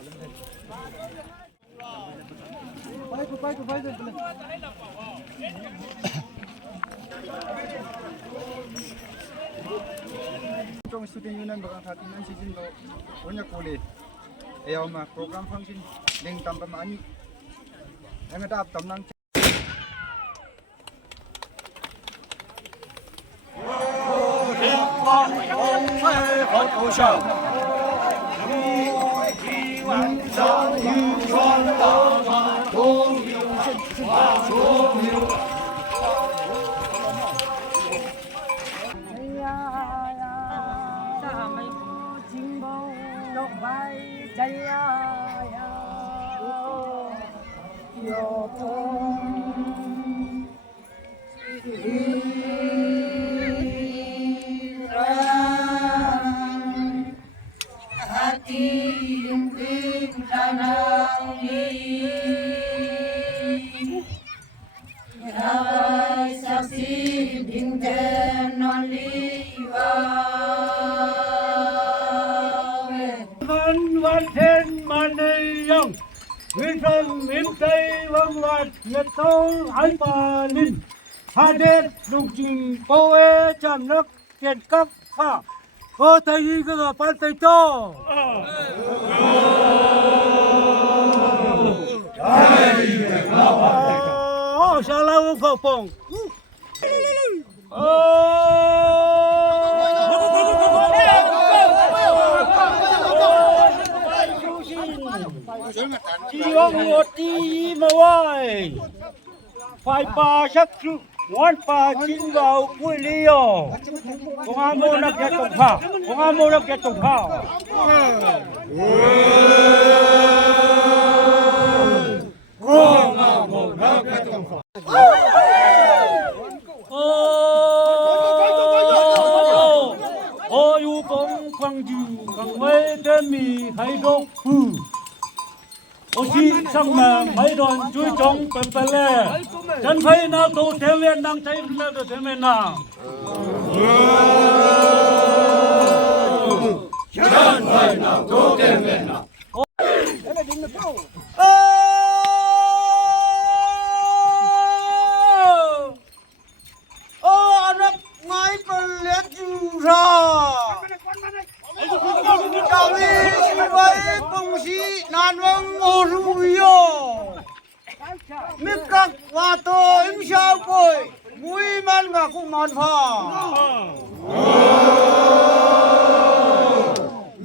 Trong student union bagang thatinan season lo punya kule ayaw ma program function ding tambah mani yang ada tamnangวันเพ็ญมันยังวิสังวินใจวังวัดเยโตไอปานินฮาเดดลุงจิงโปเอจันนักเจ็ดกับข้าโอไทยก็ปันไทยโตโอ้ชาลาวงปงโอ้จีวงหมดจีมาไว้ไฟป่าชักชุวันป่าจินเบาปุยเลี้ยวพงอาโมนักแกตงผ้าพงอาโมนักแกตงผ้าโอ้อยู่กงควังจีกังไว้เต็มมีให้ดกฮือโอชีสังมาไม่โดนช่วยจงเป็นไปเลยฉันไฟนาโตเทเวนดังใจเป็นเลยเทเวนนาฉันไฟนาโตเทเวนนาโอ้อันนั้นไงเป็นเล็กอยู่ร่าจาวิสิไว้ปงสีนานวังโอรุยมิกักว่าโตอิมชาวปอยมุยมันกับกุมารฟ้า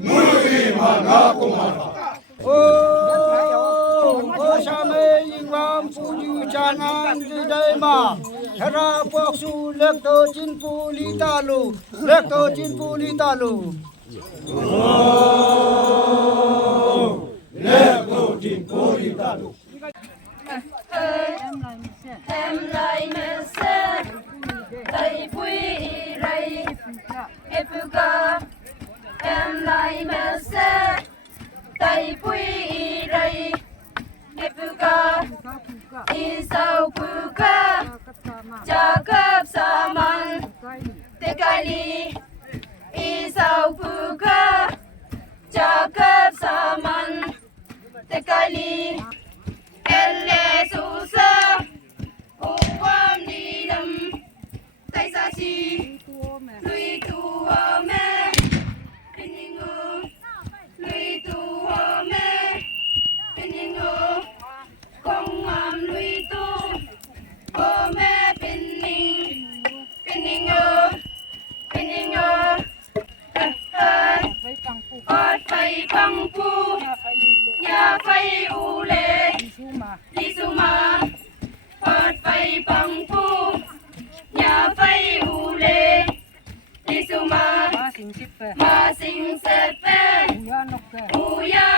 มุยมันกับกุมารฟ้าโอ้ชาเมยิงวามฟูยูจานันดีได้มาชราปอกสูเล็กโตจินปูลิตาลูเล็กโตจินปูลิตาลูเล็กโตจินปูลิตาลูem lại mẹ xe tay phui ray epuka em lại mẹ xe tay phui ray epuka isau puka cakap saman tekali isau puka cakap saman tekali elle susah uam di dam tay sa si lui tu me piningo lui tu me piningo kong am lui tu me piningo piningo ot phai pang pu nhà phai u lê đi su ma ot phai pang pu nhà phai u lê đi su ma ma sing se pe u ya